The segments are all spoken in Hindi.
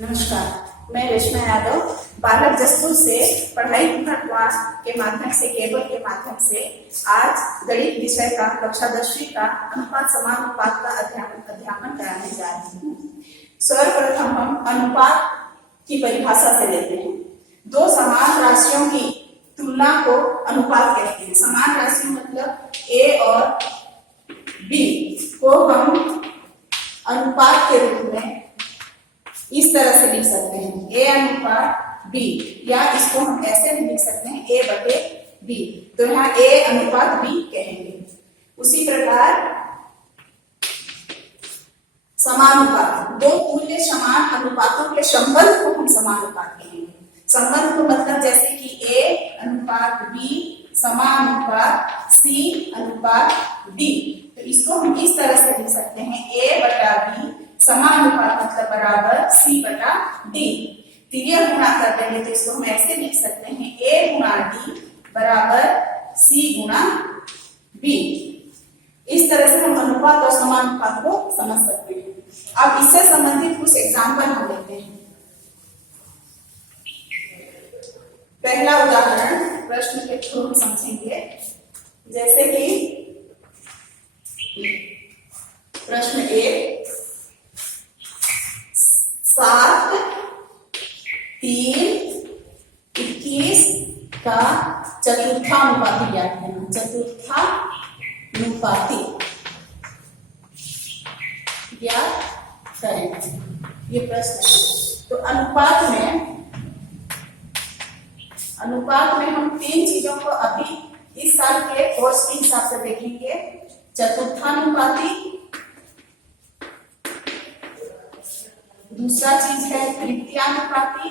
नमस्कार, मैं रेशमा यादव बालक जसपुर से पढ़ाई क्लास के माध्यम से केबल के माध्यम से आज गणित विषय का कक्षा 10वीं का अनुपात समानुपात का अध्यापन कराने जा रही हूँ। सर्वप्रथम हम अनुपात की परिभाषा से लेते हैं। दो समान राशियों की तुलना को अनुपात कहते हैं। समान राशि मतलब ए और बी को हम अनुपात के रूप में इस तरह से लिख सकते हैं, ए अनुपात बी, या इसको हम ऐसे भी लिख सकते हैं ए बटे बी। तो यहाँ ए अनुपात बी कहेंगे। उसी प्रकार समानुपात, दो तुल्य समान अनुपातों के संबंध को हम समानुपात कहेंगे। संबंध को मतलब जैसे कि ए अनुपात बी समानुपात सी अनुपात डी। तो इसको हम इस तरह से लिख सकते हैं, ए बटा बी समानुपात मतलब बराबर सी बटा डी। तिर्यक गुणा कर देंगे तो इसको हम ऐसे लिख सकते हैं, ए गुणा डी बराबर सी गुणा बी। इस तरह से हम अनुपात और समानुपात को समझ सकते हैं। अब इससे संबंधित कुछ एग्जाम्पल हम लेते हैं। पहला उदाहरण प्रश्न के थ्रू हम समझेंगे, जैसे कि प्रश्न 1, 7, 3, 21 का चतुर्थानुपाती ज्ञात करना। चतुर्थानुपाती ज्ञात करें, ये प्रश्न है। तो अनुपात में हम तीन चीजों को अभी इस साल के कोर्स के हिसाब से देखेंगे। चतुर्थानुपाती, दूसरा चीज है तृतीयानुपाती,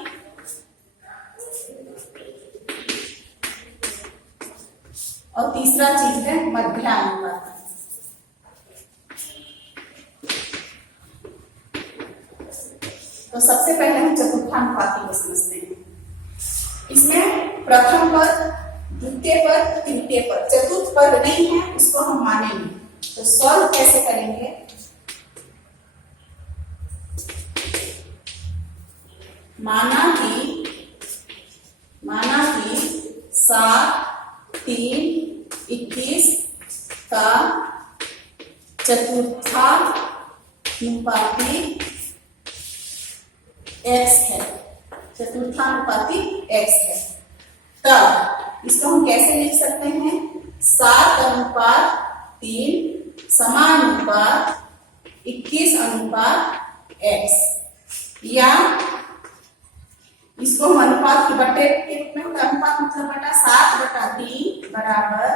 और तीसरा चीज है मध्यानुपाती। तो सबसे पहले हम चतुर्थानुपाती को समझते हैं। इसमें प्रथम पद, द्वितीय पद, तृतीय पद, चतुर्थ पद नहीं है, उसको हम मानेंगे। तो सॉल्व कैसे करेंगे? माना कि 7, 3, 21 का चतुर्थानुपाती x है। चतुर्थानुपाती x है। तब इसको हम कैसे लिख सकते हैं? 7 अनुपात 3 समानुपात 21 अनुपात x, या इसको हम अनुपात के बटे के रूप में, अनुपात मतलब बटा 7 बटा 3 बराबर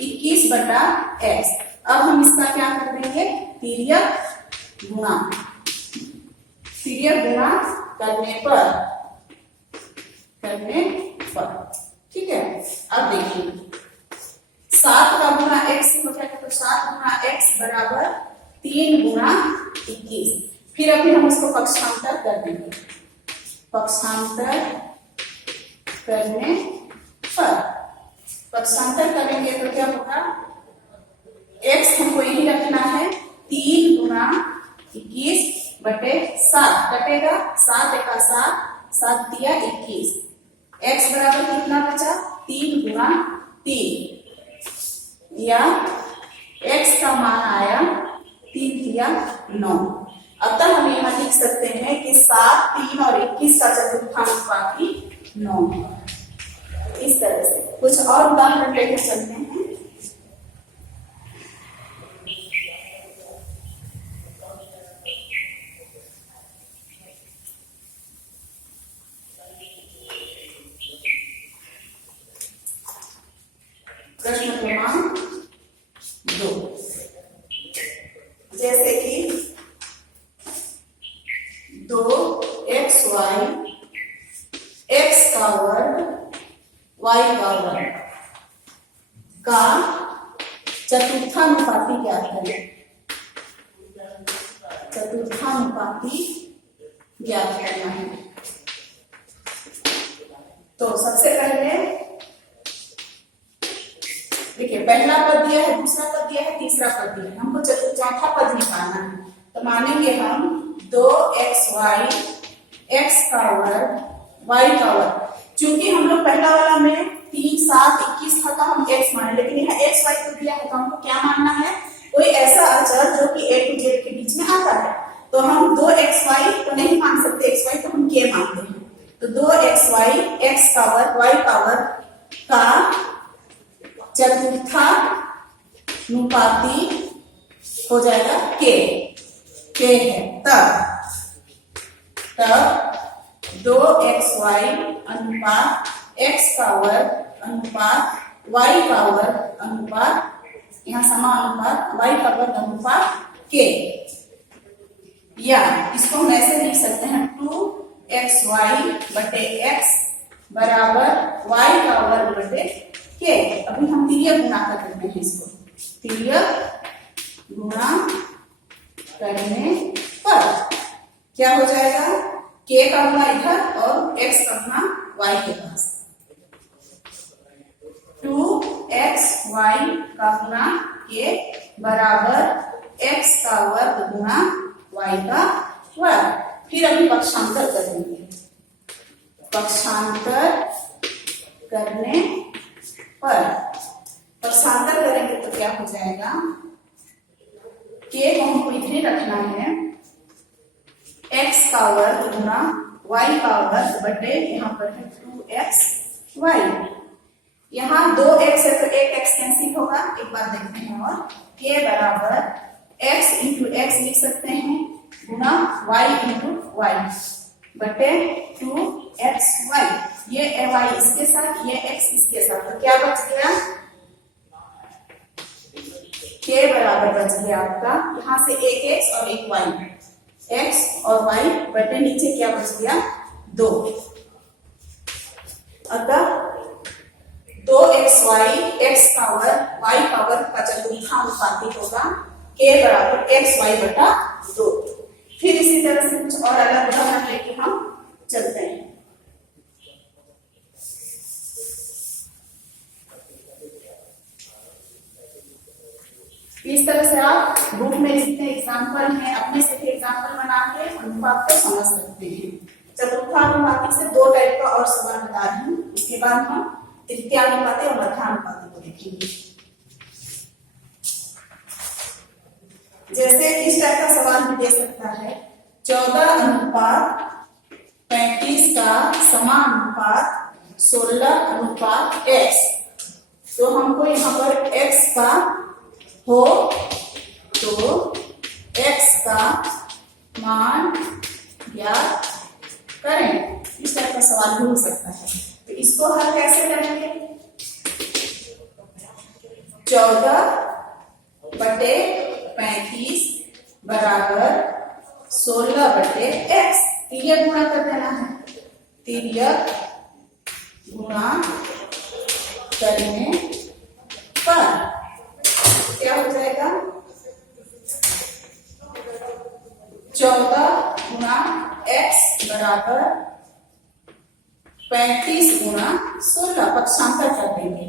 21 बटा x। अब हम इसका क्या कर देंगे? तिर्यक गुणा करने पर, ठीक है। अब देखिए 7 का गुणा x हो जाएगा, तो 7 गुणा x बराबर 3 गुणा 21। फिर अभी हम उसको पक्षांतर कर देंगे। पक्षांतर करेंगे तो क्या होगा? x हमको यही रखना है, 3 गुणा 21 बटे 7 कटेगा, 7 एका 7, 7 दिया 21। x बराबर कितना बचा? 3 गुणा 3, या x का मान आया 3 दिया 9। अतः हम यहाँ लिख सकते हैं कि 7, 3 और 21 का चतुर्थानुपाती 9। इस तरह से कुछ और उदाहरण लेकर चलते हैं। प्रश्न क्रमांक 2, जैसे कि 2xy x का वर्ग y का वर्ग का चतुर्थानुपाती ज्ञात करें। चतुर्थानुपाती ज्ञात करना है। तो सबसे पहले देखिए, पहला पद दिया है, दूसरा पद दिया है, तीसरा पद दिया है, हमको चौथा पद निकालना है। तो मानेंगे हम 2xy x का वर्ग y का वर्ग। चूंकि हम लोग पहला वाला में 3, 7, 21 था तो हम x माने, लेकिन यहाँ x y को दिया है तो हमको क्या मानना है, कोई ऐसा अचर जो कि a to z के बीच में आता है। तो हम 2xy तो नहीं मान सकते, xy तो हम k मानते हैं। तो 2xy x का वर्ग y का वर्ग का चतुर्था अनुपाती हो जाएगा k है। तब 2xy अनुपात x का वर्ग अनुपात y का वर्ग अनुपात, यहाँ समानुपात y का वर्ग अनुपात k, या इसको हम ऐसे लिख सकते हैं 2xy बटे x बराबर y का वर्ग बटे k। अभी हम तिर्यक गुणा कर देते हैं, इसको तिर्यक गुणा करने पर क्या हो जाएगा, k का गुणा इधर और x का गुणा y के पास। 2xy का गुणा k बराबर x का वर्ग गुणा y का वर्ग। फिर अभी पक्षांतर करेंगे, पक्षांतर करने पर पक्षांतर करेंगे तो क्या हो जाएगा, k को हमको इधर रखना है, x का वर्ग गुणा y का वर्ग बटे यहाँ पर है 2xy। यहाँ 2x है तो एक x कैंसिल होगा, एक बार देखते हैं, और k बराबर x इंटू एक्स लिख सकते हैं गुणा y इंटू y बटे 2xy। ये y इसके साथ, ये x इसके साथ, तो क्या बच गया, k बराबर बच गया आपका यहाँ से एक x और एक y, x और y बटे नीचे क्या बच गया 2। अतः 2xy x का वर्ग y का वर्ग का चतुर्थांश अनुपाती होगा k बराबर xy बटा 2। फिर इसी तरह से कुछ और अलग उदाहरण लेके हम चलते हैं। इस तरह से आप बुक में जितने एग्जाम्पल हैं अपने से एग्जाम्पल बना के अनुपात को समझ सकते हैं। चतुर्थानुपाती से 2 टाइप का और सवाल बता रही हूँ, उसके बाद हम तृतीयानुपाती और मध्यानुपाती को देखेंगे। जैसे इस टाइप का सवाल भी दे सकता है, 14 अनुपात 35 का समानुपात 16 अनुपात x। तो हमको यहाँ पर x का हो तो x का मान ज्ञात करें, इस टाइप का सवाल भी हो सकता है। तो इसको हल कैसे करेंगे, 14 बटे 35 बराबर 16 बटे x, तिर्यक गुणा कर देना है, तिर्यक गुणा करने पर क्या हो जाएगा, 14 गुणा x बराबर 35 गुणा 16। पक्षांतर कर देंगे,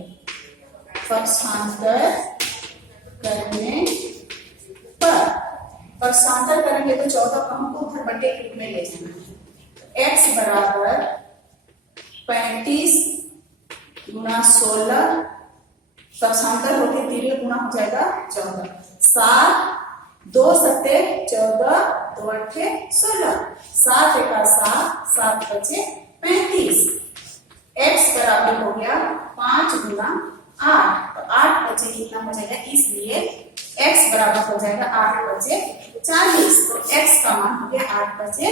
पक्षांतर करने पर पक्षांतर करेंगे तो 14 को हमको हर बटे के रूप में ले जाना है। x बराबर 35 गुणा 16, पक्षांतर होके तिर्यक गुणा हो जाएगा 14। 7 2 सत्ते 14, 2 अट्ठे 16, 7 एका 7, 7 बचे 35। x बराबर हो गया 5 गुणा 8, तो 8 बचे कितना हो जाएगा, इसलिए x बराबर हो जाएगा 8 बचे 40। तो x का मान हो गया 8 बचे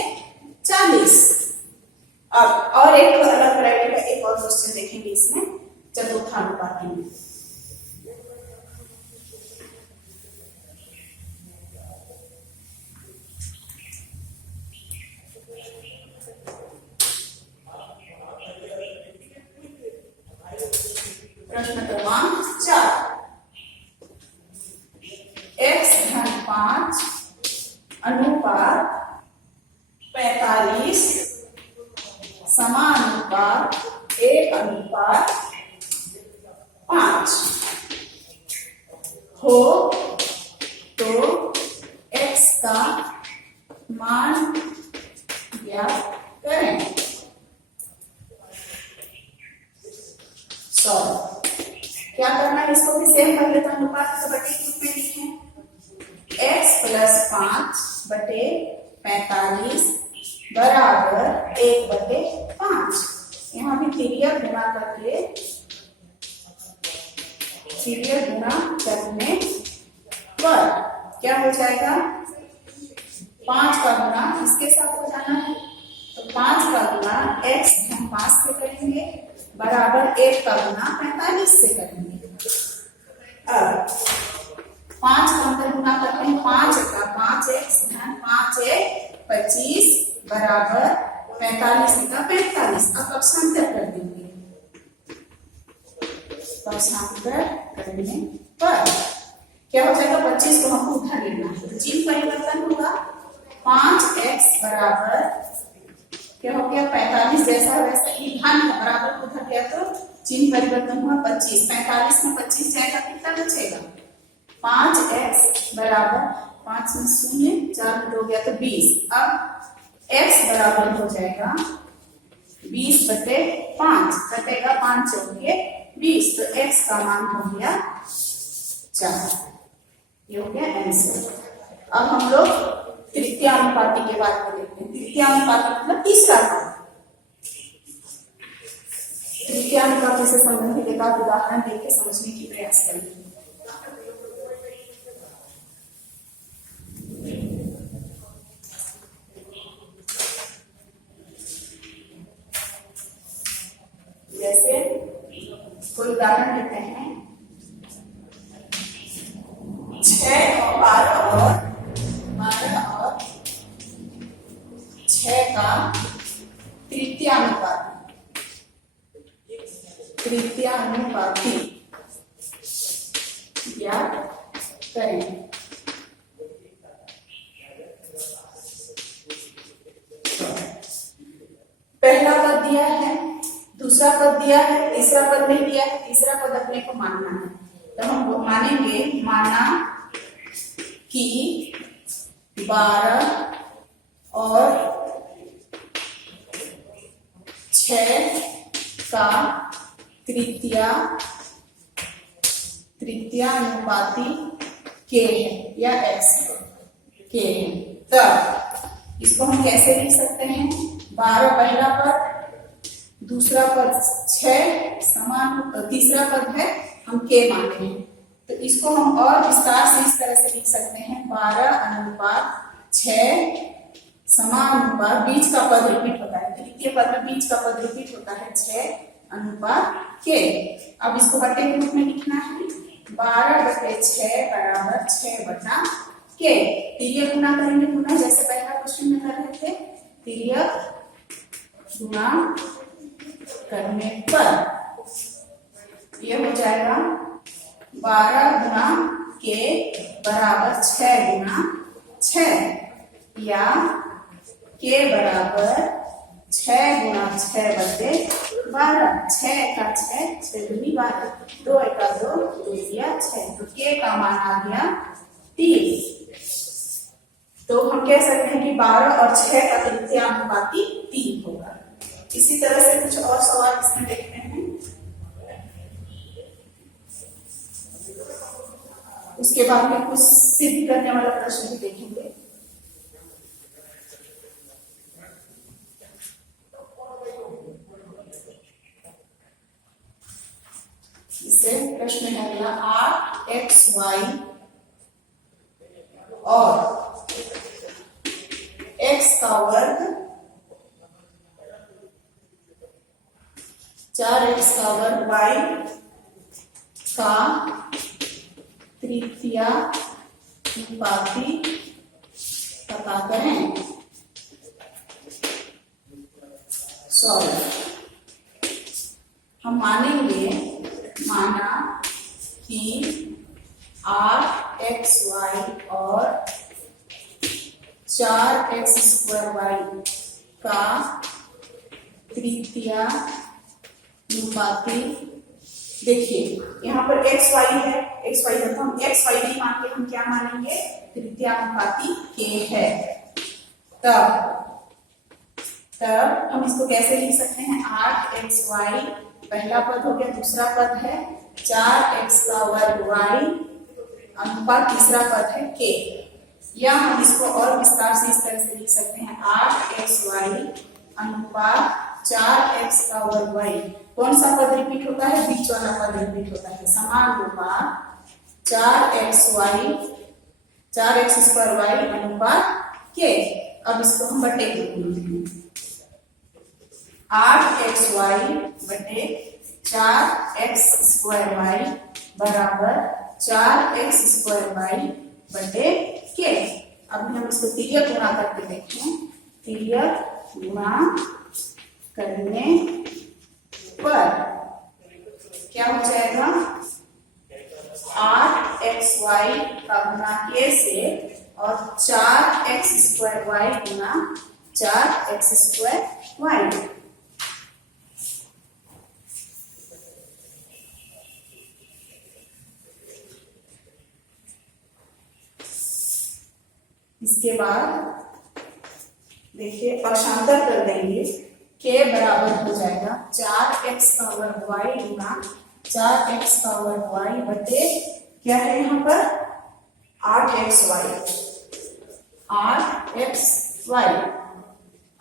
40। अब और एक अलग वैरायटी का एक और क्वेश्चन देखेंगे इसमें चतुर्थानुपाती में। प्रश्न क्रमांक 4, x-5 अनुपात 45 समानुपात 1 अनुपात 5 हो तो x का मान ज्ञात करें। सॉल्व क्या करना है, इसको भी सेम कर लेते हैं, अनुपात बटे के रूप में लिखें। x प्लस 5 बटे 45 बराबर 1/5। यहाँ भी तिर्यक गुणा करके, तिर्यक गुणा करने पर क्या हो जाएगा, 5 का गुणा इसके साथ हो जाना है, तो 5 का गुणा x हम 5 से करेंगे बराबर 1 का गुणा 45 से करेंगे। अब 5 का अंतर गुणा करते हैं, 5 का 5x 5 25 बराबर 45 का 45। अब पक्षांतर कर देंगे, पक्षांतर करने पर क्या हो जाएगा, 25 को हमको उधर लेना है, तो चिन्ह परिवर्तन होगा। 5x बराबर क्या हो गया 45, जैसा वैसा ही धन बराबर उधर गया तो चिन्ह परिवर्तन हुआ 25। 45 में 25 जाएगा, कितना बचेगा, 5x बराबर 5 में 0, 4 में 2 गया तो 20। अब x बराबर हो जाएगा 20/5, कटेगा 5 चौके 20, तो x का मान हो गया 4। ये हो गया आंसर। अब हम लोग तृतीयानुपाती के बारे में देखते हैं। तृतीयानुपाती मतलब तीसरा भाग। तृतीयानुपाती से संबंधित एक आध उदाहरण देख के समझने की प्रयास करेंगे। जैसे कोई उदाहरण लेते हैं, 6 और 12 और 6 का तृतीयानुपाती ज्ञात करें। पहला पद दिया है, दूसरा पद दिया है, तीसरा पद नहीं दिया है, तीसरा पद अपने को मानना है, तो हम मानेंगे, माना कि 12 और 6 का तृतीयानुपाती के है या x के है। तब इसको हम कैसे लिख सकते हैं, 12 पहला पद, दूसरा पद 6 समान, तीसरा पद है हम के माने हैं, तो इसको हम और विस्तार से इस तरह से लिख सकते हैं, 12 अनुपात 6 समानुपात, बीच का पद रिपीट होता है, तृतीय पद में बीच का पद रिपीट होता है, 6 अनुपात के। अब इसको बटे के रूप में लिखना है, 12/6 बराबर 6/के। तिर्यक गुणा करेंगे, गुणा जैसे पहला क्वेश्चन में कर रहे थे, तिर्यक गुणा करने पर यह हो जाएगा 12 गुणा के बराबर 6 गुणा 6, या के बराबर 6 गुणा 6/12। 6 का 6, 6 दूनी 12, 2 का 2, 2 दिया 6, तो के का मान आ गया 30। तो हम कह सकते हैं कि 12 और 6 का तृतीयानुपाती 3 होगा। इसी तरह से कुछ और सवाल इसमें देखते हैं। उसके बाद में कुछ सिद्ध करने वाला प्रश्न भी देखेंगे। इससे प्रश्न है अगला, 8xy और x का वर्ग 4x का वर्ग y का तृतीयानुपाती पता करें। सॉल्व हम मानेंगे, माना कि 8xy और 4x² का तृतीयानुपाती, देखिए यहाँ पर xy है, xy है तो हम xy नहीं मान के हम क्या मानेंगे, तृतीयानुपाती के है। तब तब हम इसको कैसे लिख सकते हैं, 8xy पहला पद हो गया, दूसरा पद है 4x का वर्ग y अनुपात तीसरा पद है k। या हम इसको और विस्तार से इस तरह से लिख सकते हैं 8xy अनुपात 4x का वर्ग y। कौन सा पद रिपीट होता है, बीच वाला पद रिपीट होता है, समान अनुपात 4x स्क्वायर y अनुपात k। अब इसको हम बटे के रूप में लिखेंगे, 8xy बटे 4x स्क्वायर y बराबर 4x स्क्वायर y बटे k। अब हम इसको तिर्यक गुणा करके देखें, तिर्यक गुणा करने पर क्या हो जाएगा, 8xy का गुणा k से और 4x स्क्वायर y गुणा 4x स्क्वायर y। इसके बाद देखिए पक्षांतर कर देंगे, k बराबर हो जाएगा 4x का वर्ग y गुणा 4x का वर्ग y बटे क्या है यहाँ पर 8xy।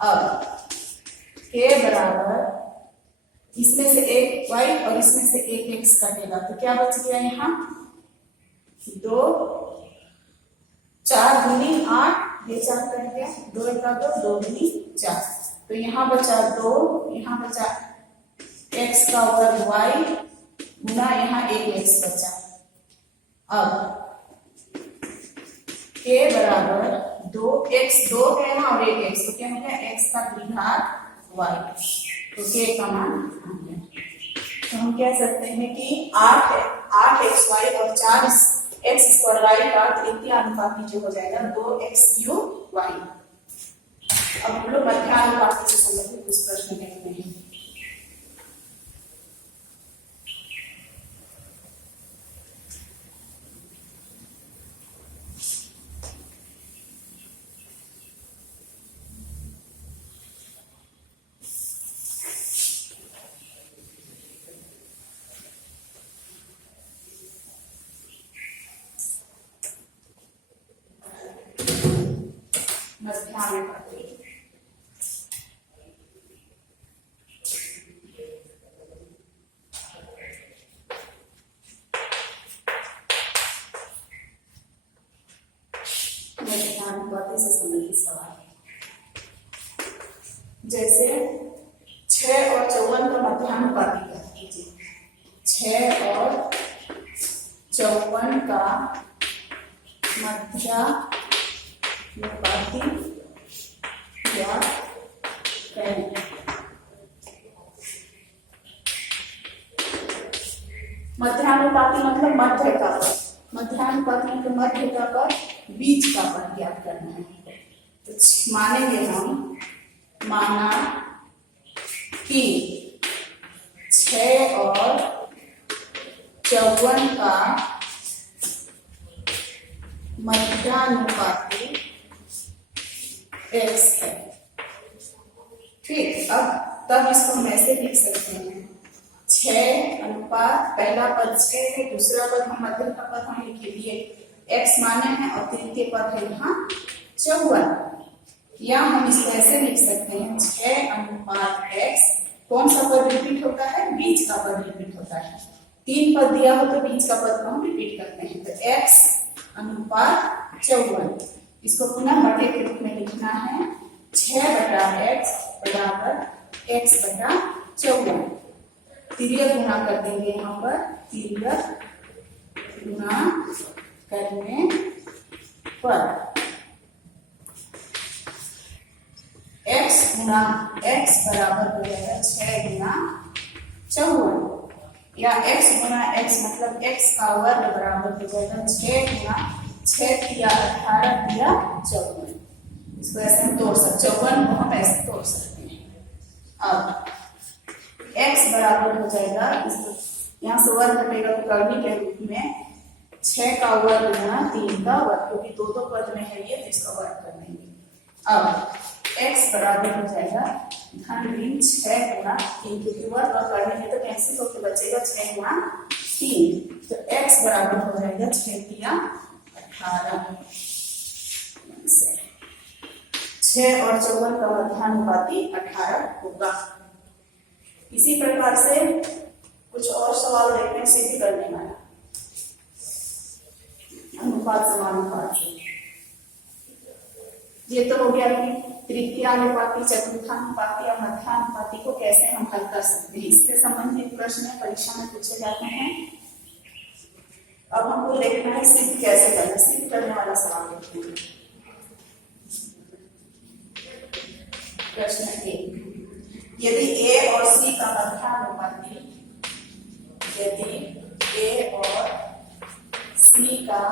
अब k बराबर इसमें से एक y और इसमें से एक x कटेगा तो क्या बच गया यहाँ, 2 4 दूनी 8, ये 4 कट गया, 2 एका 2, 2 दूनी 4, तो यहाँ बचा 2, यहाँ बचा x का वर्ग y गुना यहाँ एक x बचा। अब k बराबर 2x, 2 है यहाँ और एक x, तो क्या हो गया x का द्विघात y, तो k का मान आ गया। तो हम कह सकते हैं कि 8xy और 4x स्क्वायर y का तृतीय अनुपाती जो हो जाएगा 2x³ y। अब हम लोग मध्यानुपाती से संबंधित कुछ प्रश्न देखते हैं। मध्यानुपाती से संबंधित सवाल, जैसे 6 और 54 का मध्यानुपाती कर कीजिए, 6 और 54 का मध्यानुपाती क्या करें। मध्यानुपाती मतलब मध्य का पद, मध्यानुपाती मतलब मध्य का पद, बीच का पद ज्ञात करना है। तो मानेंगे हम, माना कि 6 और 54 का मध्यानुपाती x है, ठीक। अब तब इसको हम ऐसे लिख सकते हैं, 6 अनुपात पहला पद 6 है, दूसरा पद हम मध्य का पद हम लिख लिए x माने हैं और तृतीय पद है यहाँ 54। या हम इसको ऐसे लिख सकते हैं, 6 अनुपात x, कौन सा पद रिपीट होता है, बीच का पद रिपीट होता है। 3 पद दिया हो तो बीच का पद को हम रिपीट करते हैं, तो x अनुपात 54, इसको पुनः बटे के रूप में लिखना है, 6/x बराबर x/54। तिर्यक गुणा कर देंगे, यहाँ पर तिर्यक गुणा करने पर x गुणा x बराबर हो जाएगा 6 गुणा 54, या x गुणा x मतलब x का वर्ग बराबर हो जाएगा 6 गुणा 6 या 18 या 54। इसको ऐसे हम तोड़ सकते, 54 को हम ऐसे तोड़ सकते हैं। अब x बराबर हो जाएगा, यहाँ से वर्ग घटेगा तो करनी के रूप में 6 का वर्ग गुणा 3 का वर्ग, क्योंकि दो पद में है ये, तो इसका वर्ग कर देंगे। अब x बराबर हो जाएगा धन ऋण 6 गुणा 3, क्योंकि वर्ग और करने में तो कैंसिल होकर बचेगा 6 गुणा 3, तो x बराबर हो जाएगा 6 तिया 18। 6 और 54 का मध्यानुपाती 18 होगा। इसी प्रकार से कुछ और सवाल देखते हैं सिद्धि करने वाला। अनुपात समानुपात से ये तो हो गया कि तृतीयानुपाती, चतुर्थानुपाती और मध्यानुपाती को कैसे हम हल कर सकते हैं, इससे संबंधित प्रश्न परीक्षा में पूछे जाते हैं। अब हमको देखना है सिद्ध कैसे करना, सिद्ध करने वाला सवाल देखते हैं। प्रश्न 1, यदि a और c का मध्यानुपाती, यदि a और c का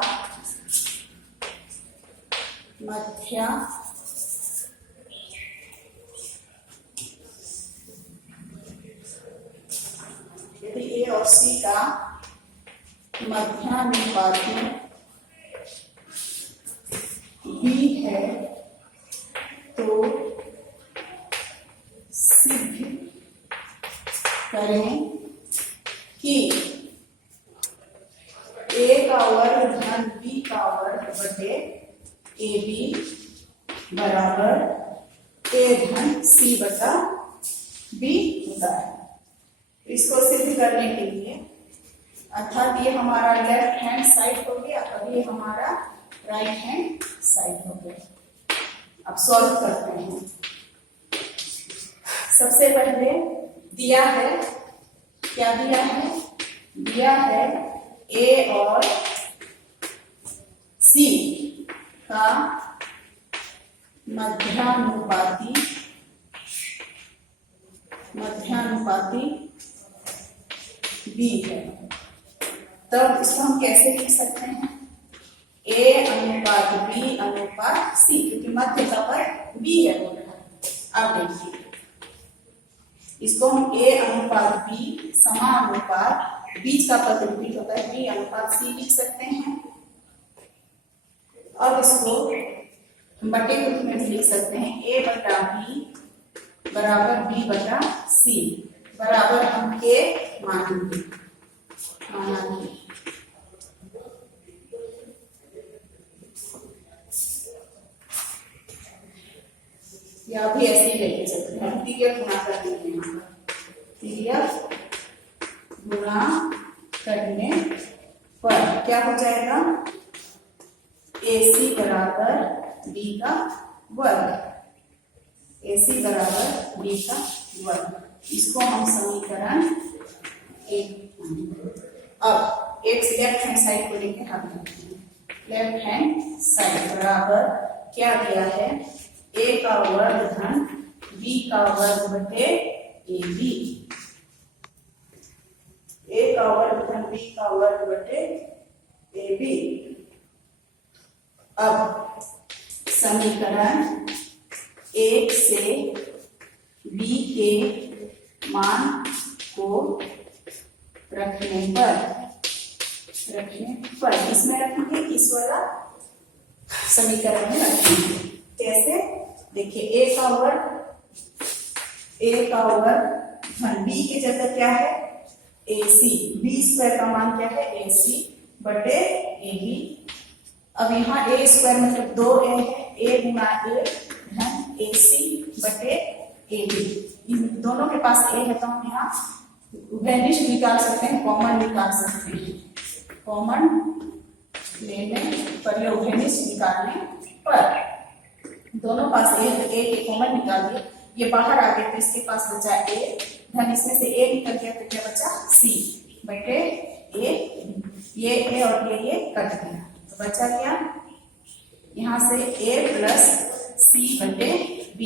यदि a और c का मध्यानुपाती b है तो सिद्ध करें कि a का वर्ग धन b का वर्ग बटे AB बराबर a धन c बटा b होता है। इसको सिद्ध करने के लिए, अर्थात ये हमारा लेफ्ट हैंड साइड हो गया और ये हमारा राइट हैंड साइड हो गया। अब सॉल्व करते हैं। सबसे पहले दिया है, क्या दिया है? दिया है a और c का मध्यानुपाती b है। तब इसको हम कैसे लिख सकते हैं? a अनुपात b अनुपात c, क्योंकि मध्य का पद b है बोल रहा है। अब देखिए इसको हम a अनुपात b समानुपात बीच का पद रिपीट होता है b अनुपात c लिख सकते हैं। अब इसको बटे के रूप में भी लिख सकते हैं, a बटा b बराबर b बटा c बराबर हम a मानेंगे। या भी ऐसे ही लेके चलते हैं, तिर्यक गुणा कर देते हैं। तिर्यक गुणा करने पर क्या हो जाएगा? AC बराबर b का वर्ग, AC बराबर b का वर्ग। इसको हम समीकरण 1। अब एक लेफ्ट हैंड साइड को लेके हल करते हैं। लेफ्ट हैंड साइड बराबर क्या दिया है? a का वर्ग धन b का वर्ग बटे AB, a का वर्ग धन b का वर्ग बटे AB। अब समीकरण 1 से b के मान को रखने पर इसमें रखेंगे, इस वाला समीकरण में रखेंगे। कैसे? देखिए a का वर्ग धन b की जगह क्या है? AC, b स्क्वायर का मान क्या है? AC बटे AB। अब यहाँ a स्क्वायर मतलब 2a है, a गुणा a धन AC बटे AB। इन दोनों के पास a है तो हम यहाँ वैनिश निकाल सकते हैं, कॉमन निकाल सकते हैं। कॉमन लेने पर या वैनिश निकालने पर दोनों पास a है, a के कॉमन निकाल दिए, ये बाहर आ गए तो इसके पास बचा a धन इसमें से a निकल गया तो क्या बचा? c बटे a। ये a और ये कट गया तो बचा क्या? यहाँ से a प्लस c बटे b।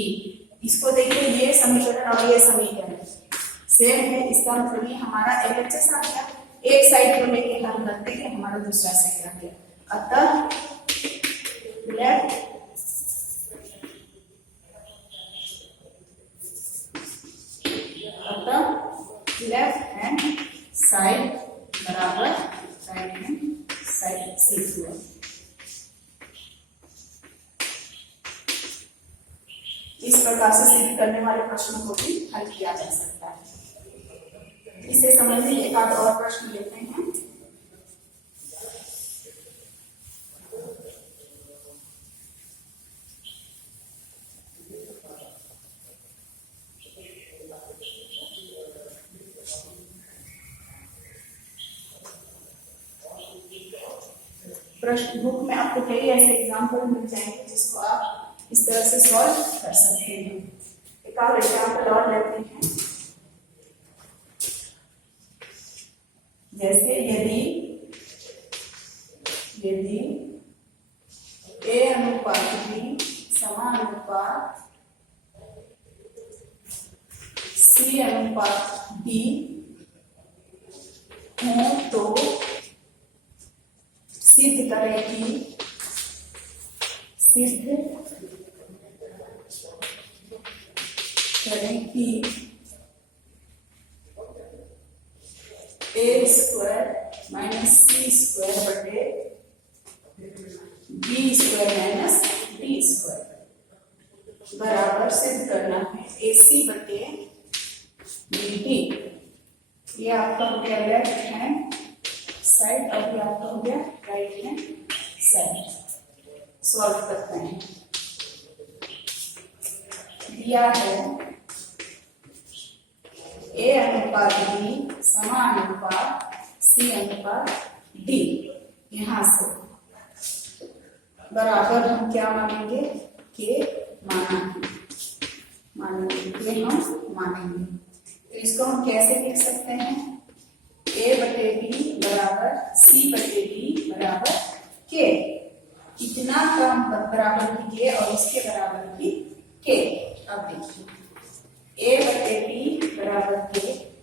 इसको देखिए ये समीकरण और ये समीकरण सेम है, इसका मतलब ये हमारा LHS आ गया। एक साइड को लेके हल करते हैं, हमारा दूसरा साइड आ गया। अतः लेफ्ट हैंड साइड बराबर राइट हैंड साइड सीख हुआ। इस प्रकार से सिद्ध करने वाले प्रश्नों को भी हल किया जा सकता है। इसे संबंधित एक आध और प्रश्न लेते हैं। प्रश्न बुक में आपको कई ऐसे एग्जाम्पल मिल जाएंगे जिसको आप इस तरह से सॉल्व कर सकते हैं। एक और एग्जाम्पल और लेते हैं। जैसे यदि ए अनुपात बी समानुपात सी अनुपात बी हो तो सिद्ध करें कि A square minus C square बटे B square minus D square बराबर सिद्ध करना है ए सी बटे बी डी। ये आपका हो गया लेफ्ट हैंड साइड और ये आपका हो गया राइट हैंड साइड। सॉल्व करते हैं। दिया है ए अनुपात बी समानुपात सी अनुपात डी। यहां से बराबर हम क्या मानेंगे के मानेंगे हम मानेंगे। तो इसको हम कैसे लिख सकते हैं ए बटे बी बराबर सी बटे डी बराबर के। कितना का बराबर भी के और इसके बराबर भी के। अब देखिए ए बटे बी बराबर के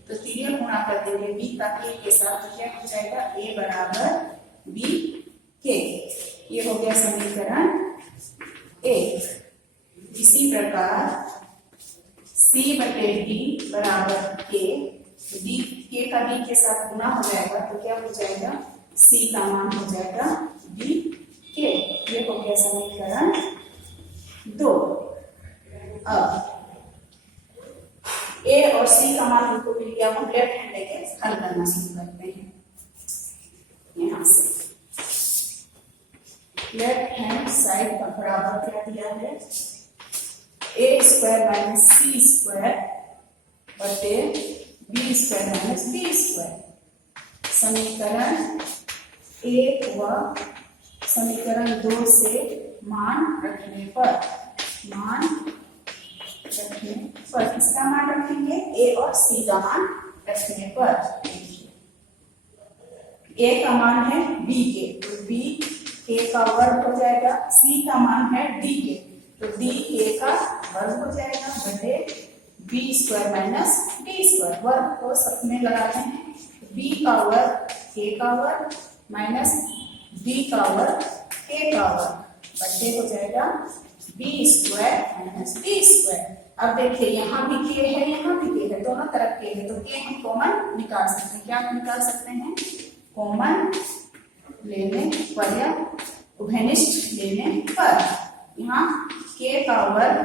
तो तीनों गुणा कर देंगे बी का के साथ तो क्या हो जाएगा ए बराबर बी के। ये हो गया समीकरण एक। इसी प्रकार सी बटे डी बराबर के डी के का बी के साथ गुना हो जाएगा तो क्या हो जाएगा सी का मान हो जाएगा डी के। ये हो गया समीकरण 2। अब ए और सी का मान हमको मिल गया। हम लेफ्ट हैंड लेके हल करना शुरू करते हैं। यहां से लेफ्ट हैंड साइड का बराबर क्या दिया है A square minus C square बटे B square minus D square. समीकरण 1 व समीकरण 2 से मान रखने पर किसका मान रखेंगे ए और सी का मान रखने पर ए का मान है बी के तो बी के का वर्ग हो जाएगा। सी का मान है डी के तो डी के का वर्ग हो जाएगा बटे B square minus D square. वर्ग को सब में लगाते हैं बी का वर्ग के का वर्ग माइनस डी का वर्ग के का वर्ग बटे हो जाएगा B square minus D square. अब देखिए यहाँ भी के है यहाँ भी के है दोनों तरफ के है तो के हम कॉमन निकाल सकते हैं। क्या निकाल सकते हैं कॉमन लेने पर या उभयनिष्ठ लेने पर। यहाँ के का वर्ग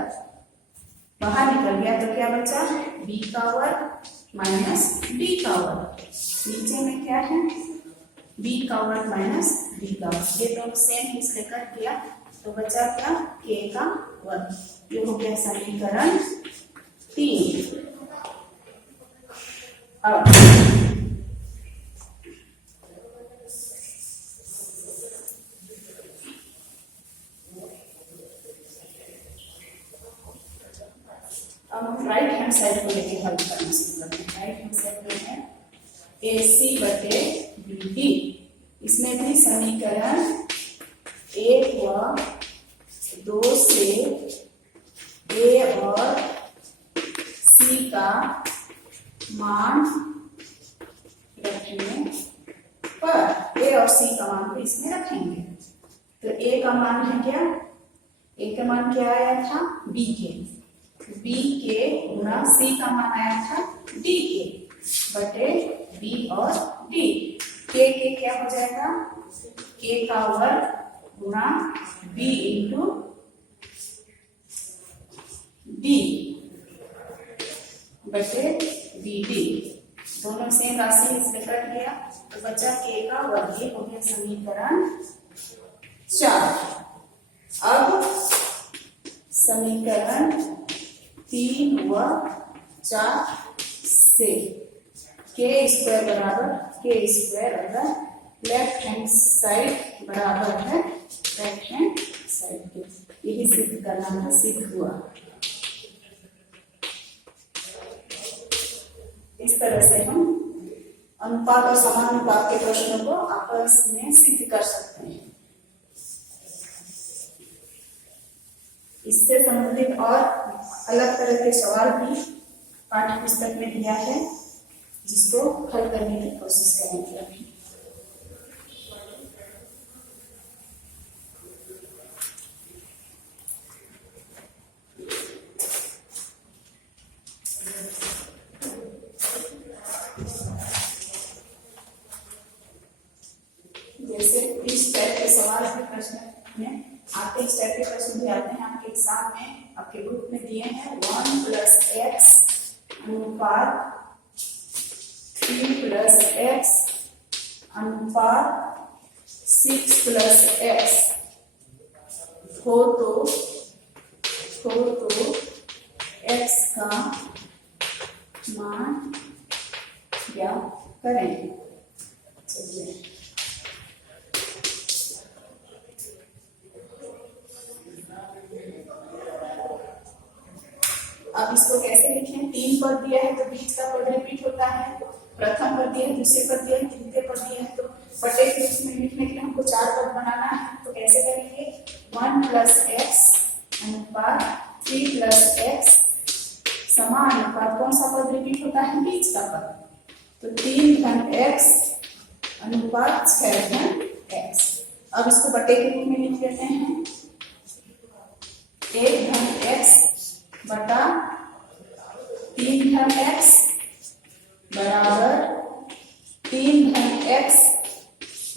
बाहर निकल गया तो क्या बचा बी का वर्ग माइनस डी का वर्ग। नीचे में क्या है बी का वर्ग माइनस डी का वर्ग। ये दोनों सेम इसलिए कट किया तो बचा क्या के का वर्ग। ये हो गया समीकरण 3। अब हम राइट हैंड साइड को लेके हल करना शुरू करते हैं। राइट हैंड साइड में है ए सी बटे बी डी। इसमें भी समीकरण 1 व 2 से ए और सी का मान रखने पर ए और सी का मान को इसमें रखेंगे। तो ए का मान है क्या ए का मान क्या आया था बी के गुना सी का मान आया था डी के बटे बी और डी। के क्या हो जाएगा के का वर्ग गुना बी इंटू डी बटे BD, दोनों सेम राशि इसमें कट गया तो बचा K का वर्ग। ये हो गया समीकरण 4। अब समीकरण 3 व 4 से K स्क्वायर बराबर K स्क्वायर अगर लेफ्ट हैंड साइड बराबर है राइट हैंड साइड के, यही सिद्ध करना था, सिद्ध हुआ। इस तरह से हम अनुपात और समानुपात के प्रश्नों को आपस में सिद्ध कर सकते हैं। इससे संबंधित और अलग तरह के सवाल भी पाठ्य पुस्तक में दिया है, जिसको हल करने की कोशिश करेंगे अभी। जैसे इस टाइप के सवाल के प्रश्न में आते, इस टाइप के प्रश्न भी आते हैं आपके एग्जाम में, आपके ग्रुप में दिए हैं 1 + x अनुपात 3 + x अनुपात 6 + x हो तो x का मान क्या करें। चलिए अब इसको कैसे लिखें। 3 पद दिया है तो बीच का पद रिपीट होता है, प्रथम पद दिया है, दूसरे पद दिया है, तृतीय पद दिया है, तो बटे के रूप में लिखने के लिए हमको 4 पद बनाना है। तो कैसे करेंगे, 1 + x अनुपात 3 + x समानुपात कौन सा पद रिपीट होता है, बीच का पद, तो 3 × x अनुपात 6 × x। अब इसको बटे के रूप में लिख लेते हैं, 1 × x बटा 3 × x बराबर 3 × x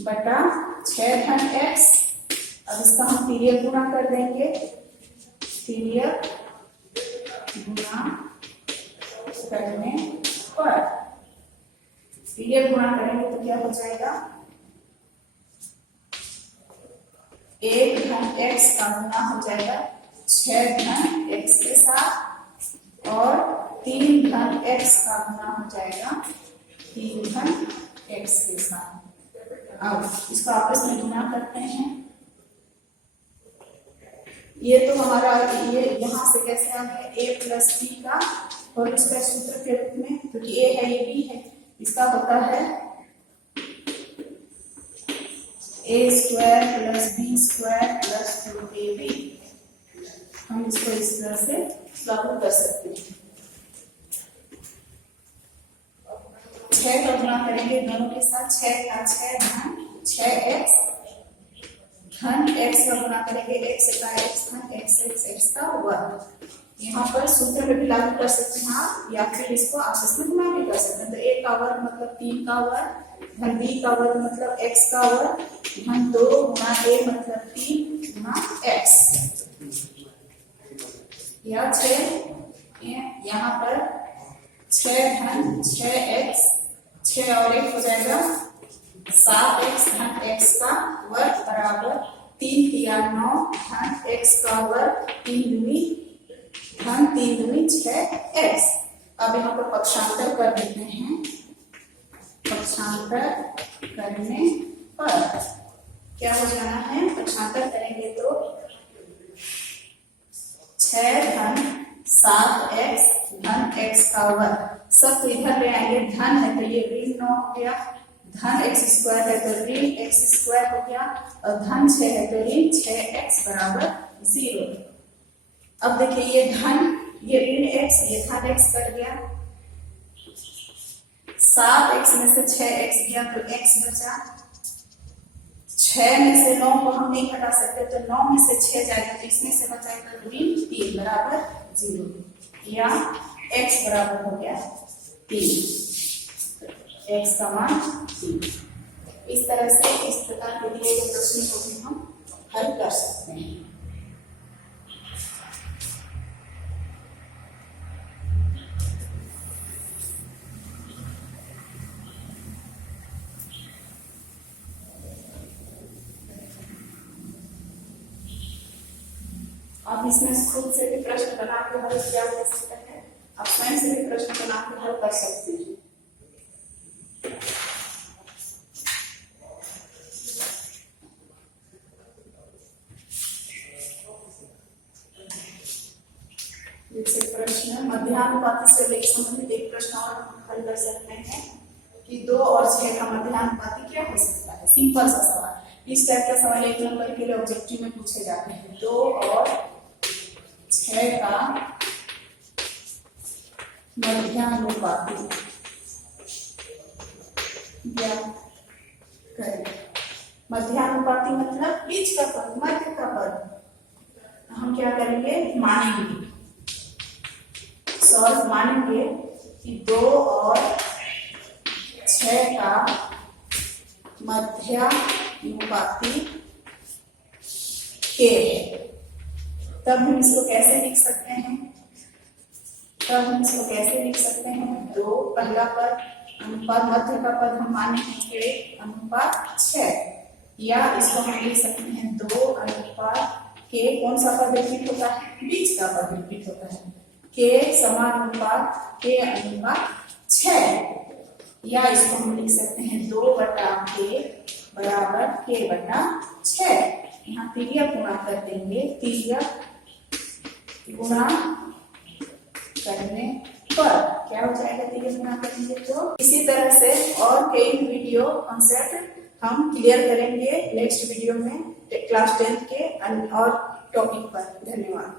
बटा 6 × x। अब इसका हम तिर्यक गुणा कर देंगे, तिर्यक गुणा करने पर तिर्यक गुणा करेंगे तो क्या हो जाएगा, 1 × x का गुणा हो जाएगा 6 × x के साथ और 3 × x का गुणा हो जाएगा 3 × x के साथ। अब इसको आपस में गुणा करते हैं। ये तो हमारा ये यहाँ से कैसे आ गया, a + b का और इसका सूत्र के रूप में, क्योंकि a है ये b है, इसका होता है a² + b² + 2ab। हम इसको इस तरह से लागू कर सकते हैं। 6 का गुणा करेंगे दोनों के साथ, 6 का 6 धन 6x धन x का गुणा करेंगे x का x धन x का वर्ग। यहाँ पर सूत्र में भी लागू कर सकते हैं आप, या फिर इसको आपस में गुणा भी कर सकते हैं। तो a का वर्ग मतलब 3 का वर्ग धन b का वर्ग मतलब x का वर्ग धन 2 गुणा a मतलब 3 गुणा x या 6। यहाँ पर 6 धन 6x 6 और 1 हो जाएगा 7x धन x का वर्ग बराबर 3 × 9 धन x का वर्ग 3 दूनी धन 3 दूनी 6x। अब यहाँ पर पक्षांतर कर देते हैं, पक्षांतर करने पर क्या हो जाना है, पक्षांतर करेंगे तो 6 धन 7x धन x का वर्ग, सब तो इधर ले आएंगे, धन है तो ये ऋण 9 हो गया, धन x² है तो ऋण x² हो गया और धन 6 है तो ऋण 6x बराबर 0। अब देखिए ये धन, ये ऋण x, ये धन x कर गया, 7x में से 6x गया तो x बचा, 6 में से 9 को हम नहीं हटा सकते तो 9 में से 6 जाएगा तो इसमें से बचाएगा तो ऋण 3 बराबर 0, या x बराबर हो गया 3, x का मान 3। इस तरह से इस प्रकार के दिए गए प्रश्न को भी हम हल कर सकते हैं। आप इसमें खुद से भी प्रश्न बना के हल किया जा सकता है, आप स्वयं से भी प्रश्न बना के हल कर सकते हैं। जैसे प्रश्न मध्यानुपाती से लेकर संबंधित एक प्रश्न और हल कर सकते हैं कि 2 और 6 का मध्यानुपाती क्या हो सकता है। सिंपल सा सवाल, इस टाइप का सवाल 1 नंबर के लिए ऑब्जेक्टिव में पूछे जाते हैं। 2 और 6 का मध्यानुपाती क्या करें। मध्यानुपाती मतलब बीच का पद, मध्य का पद। हम क्या करेंगे, मानेंगे, सॉल्व मानेंगे कि 2 और 6 का मध्यानुपाती के है। तब हम इसको कैसे लिख सकते हैं, 2 पहला पद अनुपात मध्य का पद हम माने हैं के अनुपात 6, या इसको हम लिख सकते हैं 2 अनुपात के कौन सा पद रिपीट होता है, बीच का पद रिपीट होता है, के समानुपात के अनुपात 6, या इसको हम लिख सकते हैं 2 बटा के बराबर के बटा 6। यहाँ तिर्यक गुणा कर देंगे, तिर्यक गुणा करने पर क्या हो जाएगा, तिर्यक गुणा करेंगे तो। इसी तरह से और कई वीडियो कॉन्सेप्ट हम क्लियर करेंगे नेक्स्ट वीडियो में क्लास 10 के और टॉपिक पर। धन्यवाद।